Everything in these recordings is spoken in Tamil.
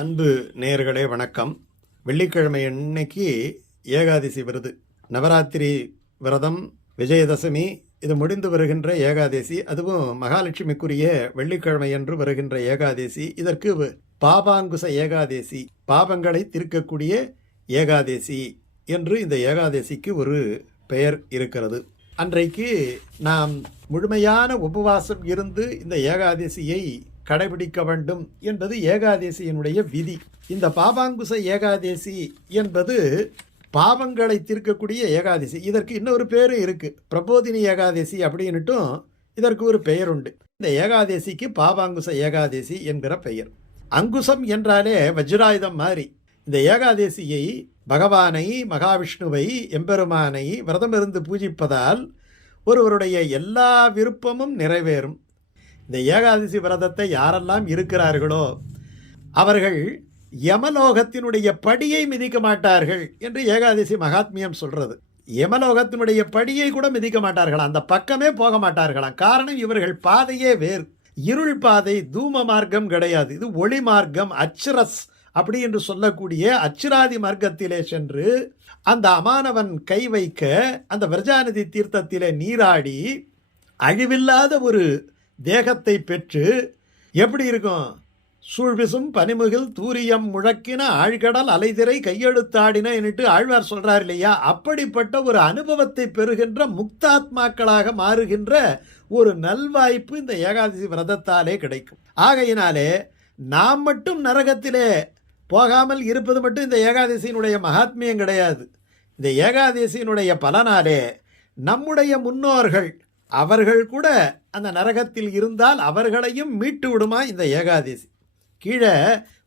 அன்பு நேயர்களே வணக்கம். வெள்ளிக்கிழமை அன்னைக்கு ஏகாதசி விருது. நவராத்திரி விரதம் விஜயதசமி இது முடிந்து வருகின்ற ஏகாதசி அதுவும் மகாலட்சுமிக்குரிய வெள்ளிக்கிழமை என்று வருகின்ற ஏகாதசி. இதற்கு பாபாங்குச ஏகாதசி பாபங்களை தீர்க்கக்கூடிய ஏகாதசி என்று இந்த ஏகாதசிக்கு ஒரு பெயர் இருக்கிறது. அன்றைக்கு நாம் முழுமையான உபவாசம் இருந்து இந்த ஏகாதசியை கடைபிடிக்க வேண்டும் என்பது ஏகாதசியினுடைய விதி. இந்த பாபாங்குச ஏகாதசி என்பது பாவங்களை தீர்க்கக்கூடிய ஏகாதசி. இதற்கு இன்னொரு பேரும் இருக்குது பிரபோதினி ஏகாதசி அப்படின்னுட்டும் இதற்கு ஒரு பெயர் உண்டு இந்த ஏகாதசிக்கு பாபாங்குச ஏகாதசி என்கிற பெயர். அங்குசம் என்றாலே வஜ்ராயுதம் மாதிரி. இந்த ஏகாதசியை பகவானை மகாவிஷ்ணுவை எம்பெருமானை விரதமிருந்து பூஜிப்பதால் ஒருவருடைய எல்லா விருப்பமும் நிறைவேறும். இந்த ஏகாதசி விரதத்தை யாரெல்லாம் இருக்கிறார்களோ அவர்கள் யமலோகத்தினுடைய படியை மிதிக்க மாட்டார்கள் என்று ஏகாதசி மகாத்மியம் சொல்றது. யமலோகத்தினுடைய படியை கூட மிதிக்க மாட்டார்களாம். அந்த பக்கமே போக மாட்டார்களாம். காரணம் இவர்கள் பாதையே வேறு. இருள் பாதை தூம மார்க்கம் கிடையாது. இது ஒளி மார்க்கம் அச்சரஸ் அப்படி என்று சொல்லக்கூடிய அச்சுராதி மார்க்கத்திலே சென்று அந்த அமானவன் கை வைக்க அந்த விரஜாநதி தீர்த்தத்திலே நீராடி அழிவில்லாத ஒரு தேகத்தை பெற்று எப்படி இருக்கும்? சூழ்விசும் பனிமுகில் தூரியம் முழக்கின ஆழ்கடல் அலைதிரை கையெழுத்தாடின என்று ஆழ்வார் சொல்றார் இல்லையா? அப்படிப்பட்ட ஒரு அனுபவத்தை பெறுகின்ற முக்தாத்மாக்களாக மாறுகின்ற ஒரு நல்வாய்ப்பு இந்த ஏகாதசி விரதத்தாலே கிடைக்கும். ஆகையினாலே நாம் மட்டும் நரகத்திலே போகாமல் இருப்பது மட்டும் இந்த ஏகாதசியினுடைய மகாத்மியம் கிடையாது. இந்த ஏகாதசியினுடைய பலனாலே நம்முடைய முன்னோர்கள் அவர்கள் கூட அந்த நரகத்தில் இருந்தால் அவர்களையும் மீட்டு விடுமா இந்த ஏகாதசி. கீழே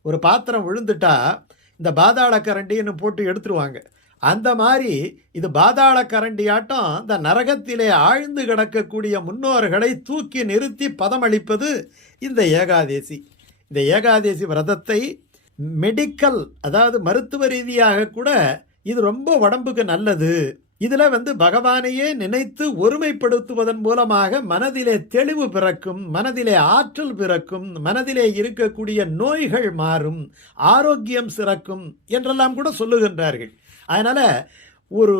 ஒரு பாத்திரம் விழுந்துட்டா இந்த பாதாள கரண்டின்னு போட்டு எடுத்துருவாங்க. அந்த மாதிரி இது பாதாள கரண்டியாட்டம் இந்த நரகத்திலே ஆழ்ந்து கிடக்கக்கூடிய முன்னோர்களை தூக்கி நிறுத்தி பதமளிப்பது இந்த ஏகாதேசி. இந்த ஏகாதேசி விரதத்தை மெடிக்கல் அதாவது மருத்துவ ரீதியாக கூட இது ரொம்ப உடம்புக்கு நல்லது. இதில் வந்து பகவானையே நினைத்து ஒருமைப்படுத்துவதன் மூலமாக மனதிலே தெளிவு பிறக்கும் மனதிலே ஆற்றல் பிறக்கும் மனதிலே இருக்கக்கூடிய நோய்கள் மாறும் ஆரோக்கியம் சிறக்கும் என்றெல்லாம் கூட சொல்லுகின்றார்கள். அதனால் ஒரு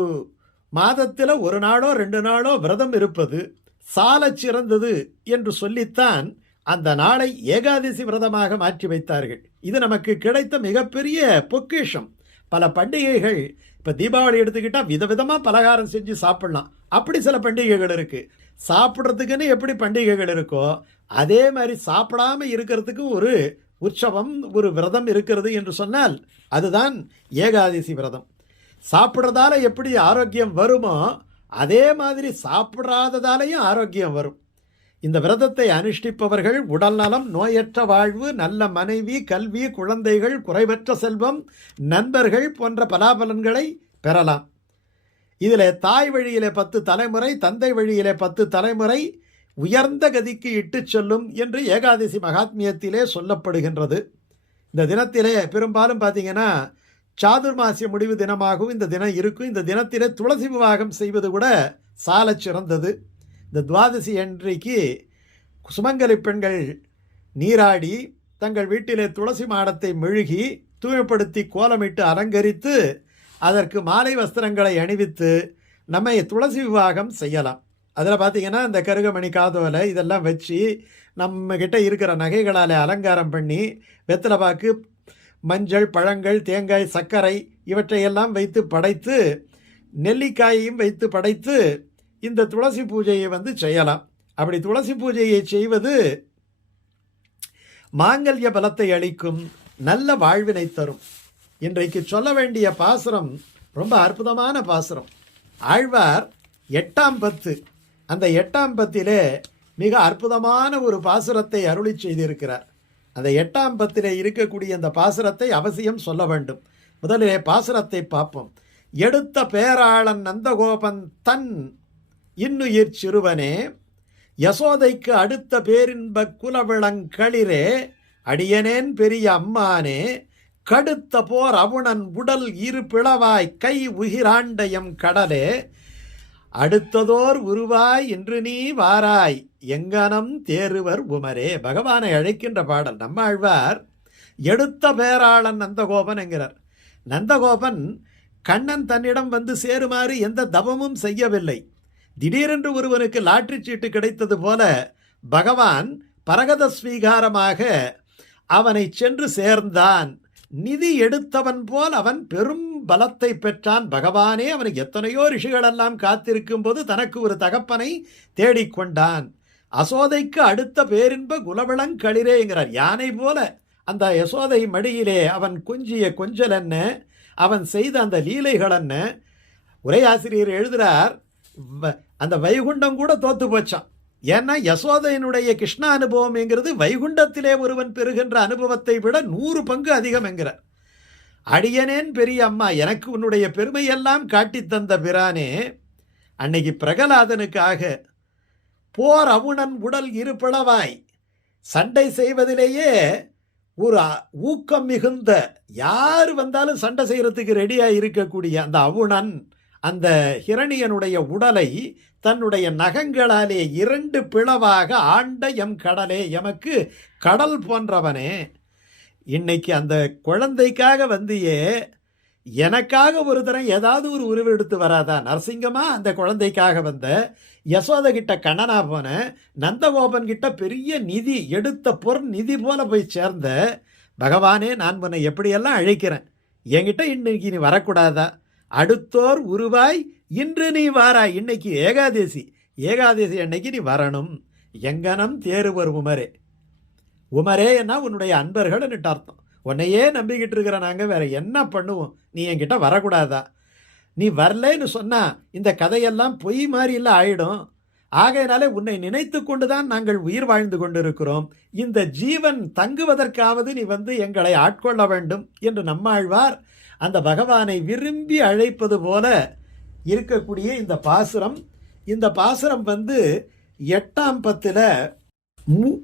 மாதத்தில் ஒரு நாளோ ரெண்டு நாளோ விரதம் இருப்பது சால சிறந்தது என்று சொல்லித்தான் அந்த நாளை ஏகாதசி விரதமாக மாற்றி வைத்தார்கள். இது நமக்கு கிடைத்த மிகப்பெரிய பொக்கிஷம். பல பண்டிகைகள் இப்போ தீபாவளி எடுத்துக்கிட்டால் விதவிதமாக பலகாரம் செஞ்சு சாப்பிட்லாம். அப்படி சில பண்டிகைகள் இருக்குது சாப்பிட்றதுக்குன்னு எப்படி பண்டிகைகள் இருக்கோ அதே மாதிரி சாப்பிடாம இருக்கிறதுக்கு ஒரு உற்சவம் ஒரு விரதம் இருக்கிறது என்று சொன்னால் அதுதான் ஏகாதசி விரதம். சாப்பிட்றதால எப்படி ஆரோக்கியம் வருமோ அதே மாதிரி சாப்பிடாததாலையும் ஆரோக்கியம் வரும். இந்த விரதத்தை அனுஷ்டிப்பவர்கள் உடல் நலம் நோயற்ற வாழ்வு நல்ல மனைவி கல்வி குழந்தைகள் குறைவற்ற செல்வம் நண்பர்கள் போன்ற பலாபலன்களை பெறலாம். இதில் தாய் வழியிலே பத்து தலைமுறை தந்தை வழியிலே பத்து தலைமுறை உயர்ந்த கதிக்கு இட்டுச் செல்லும் என்று ஏகாதசி மகாத்மியத்திலே சொல்லப்படுகின்றது. இந்த தினத்திலே பெரும்பாலும் பார்த்தீங்கன்னா சாதுர்மாசிய முடிவு தினமாகவும் இந்த தினம் இருக்கும். இந்த தினத்திலே துளசி விவாகம் செய்வது கூட சாலச் சிறந்தது. இந்த துவாதசி அன்றைக்கு சுமங்கலி பெண்கள் நீராடி தங்கள் வீட்டிலே துளசி மாடத்தை மெழுகி தூய்மைப்படுத்தி கோலமிட்டு அலங்கரித்து அதற்கு மாலை வஸ்திரங்களை அணிவித்து நம்மை துளசி விவாகம் செய்யலாம். அதில் பார்த்தீங்கன்னா இந்த கருகமணி காதோலை இதெல்லாம் வச்சு நம்மக்கிட்ட இருக்கிற நகைகளால் அலங்காரம் பண்ணி வெத்தலை பாக்கு மஞ்சள் பழங்கள் தேங்காய் சர்க்கரை இவற்றையெல்லாம் வைத்து படைத்து நெல்லிக்காயையும் வைத்து படைத்து இந்த துளசி பூஜையை வந்து செய்யலாம். அப்படி துளசி பூஜையை செய்வது மாங்கல்ய பலத்தை அளிக்கும் நல்ல வாழ்வினை தரும். இன்றைக்கு சொல்ல வேண்டிய பாசுரம் ரொம்ப அற்புதமான பாசுரம். ஆழ்வார் எட்டாம் பத்து. அந்த எட்டாம் பத்திலே மிக அற்புதமான ஒரு பாசுரத்தை அருளி செய்திருக்கிறார். அந்த எட்டாம் பத்திலே இருக்கக்கூடிய அந்த பாசுரத்தை அவசியம் சொல்ல வேண்டும். முதலிலே பாசுரத்தை பார்ப்போம். எடுத்த பேராளன் நந்தகோபன் தன் இன்னுயிர் சிறுவனே யசோதைக்கு அடுத்த பேரின்ப குலவிளங்களிரே அடியனேன் பெரிய அம்மானே கடுத்த போர் அவுணன் உடல் இரு பிளவாய் கை உகிராண்டயம் கடலே அடுத்ததோர் உருவாய் இன்று நீ வாராய் எங்கனம் தேறுவர் உமரே. பகவானை அழைக்கின்ற பாடல் நம்மாழ்வார் எடுத்த பேராளன் நந்தகோபன் என்கிறார். நந்தகோபன் கண்ணன் தன்னிடம் வந்து சேருமாறு எந்த தவமும் செய்யவில்லை. திடீரென்று ஒருவனுக்கு லாட்ரி சீட்டு கிடைத்தது போல பகவான் பரகத ஸ்வீகாரமாக அவனை சென்று சேர்ந்தான். நிதி எடுத்தவன் போல் அவன் பெரும் பலத்தை பெற்றான். பகவானே அவனுக்கு எத்தனையோ ரிஷிகளெல்லாம் காத்திருக்கும் போது தனக்கு ஒரு தகப்பனை தேடிக்கொண்டான் அசோதைக்கு அடுத்த பேரின்ப குலவிளங்களிரேங்கிறார் யானை போல அந்த யசோதை மடியிலே அவன் கொஞ்சிய கொஞ்சல் என்ன அவன் செய்த அந்த லீலைகள் என்ன உரையாசிரியர் எழுதுகிறார் அந்த வைகுண்டம் கூட தோத்து போச்சான் ஏன்னா யசோதையினுடைய கிருஷ்ண அனுபவம்ங்கிறது வைகுண்டத்திலே ஒருவன் பெறுகின்ற அனுபவத்தை விட நூறு பங்கு அதிகம் என்கிறார். அடியனேன் பெரிய அம்மா எனக்கு உன்னுடைய பெருமையெல்லாம் காட்டித் தந்த பிரானே அன்னைக்கு பிரகலாதனுக்காக போர் அவுணன் உடல் இருப்பளவாய் சண்டை செய்வதிலேயே ஒரு ஊக்கம் மிகுந்த யார் வந்தாலும் சண்டை செய்கிறதுக்கு ரெடியாக இருக்கக்கூடிய அந்த அவுணன் அந்த ஹிரணியனுடைய உடலை தன்னுடைய நகங்களாலே இரண்டு பிளவாக ஆண்ட எம் கடலே எமக்கு கடல் போன்றவனே. இன்னைக்கு அந்த குழந்தைக்காக வந்தியே எனக்காக ஒரு தரம் ஏதாவது ஒரு உருவெடுத்து வராதா? நரசிங்கமா அந்த குழந்தைக்காக வந்த யசோத கிட்ட கண்ணனா போன நந்தகோபன் கிட்ட பெரிய நிதி எடுத்த பொருள் நிதி போல போய் சேர்ந்த பகவானே நான் உன்னை எப்படியெல்லாம் அழைக்கிறேன்? என்கிட்ட இன்னைக்கு நீ வரக்கூடாதா? அடுத்தோர் உருவாய் இன்று நீ வாராய். இன்னைக்கு ஏகாதேசி. ஏகாதேசி அன்னைக்கு நீ வரணும். எங்கனம் தேறுவர் உமரே. உமரேன்னா உன்னுடைய அன்பர்கள்னுட்டு அர்த்தம். உன்னையே நம்பிக்கிட்டு இருக்கிற நாங்கள் வேற என்ன பண்ணுவோம்? நீ என்கிட்ட வரக்கூடாதா? நீ வரலைன்னு சொன்னால் இந்த கதையெல்லாம் பொய் மாதிரி இல்லை ஆயிடும். ஆகையினாலே உன்னை நினைத்து கொண்டுதான் நாங்கள் உயிர் வாழ்ந்து கொண்டிருக்கிறோம். இந்த ஜீவன் தங்குவதற்காவது நீ வந்து எங்களை ஆட்கொள்ள வேண்டும் என்று நம்மாழ்வார். அந்த பகவானை விரும்பி அழைப்பது போல இருக்கக்கூடிய இந்த பாசுரம். இந்த பாசுரம் வந்து எட்டாம் பத்தில் மூ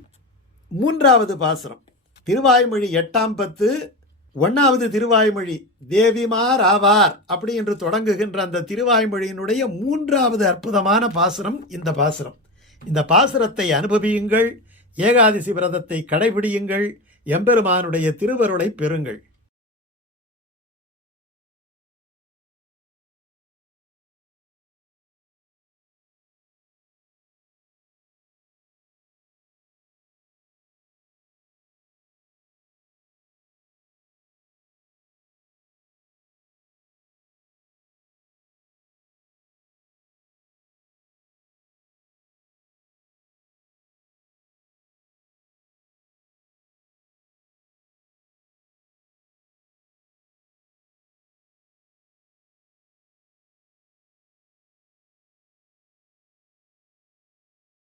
மூன்றாவது பாசுரம். திருவாய்மொழி எட்டாம் பத்து ஒன்றாவது திருவாய்மொழி தேவிமார் ஆவார் அப்படி என்று தொடங்குகின்ற அந்த திருவாய்மொழியினுடைய மூன்றாவது அற்புதமான பாசுரம் இந்த பாசுரம். இந்த பாசுரத்தை அனுபவியுங்கள் ஏகாதசி விரதத்தை கடைபிடியுங்கள் எம்பெருமானுடைய திருவருளை பெறுங்கள்.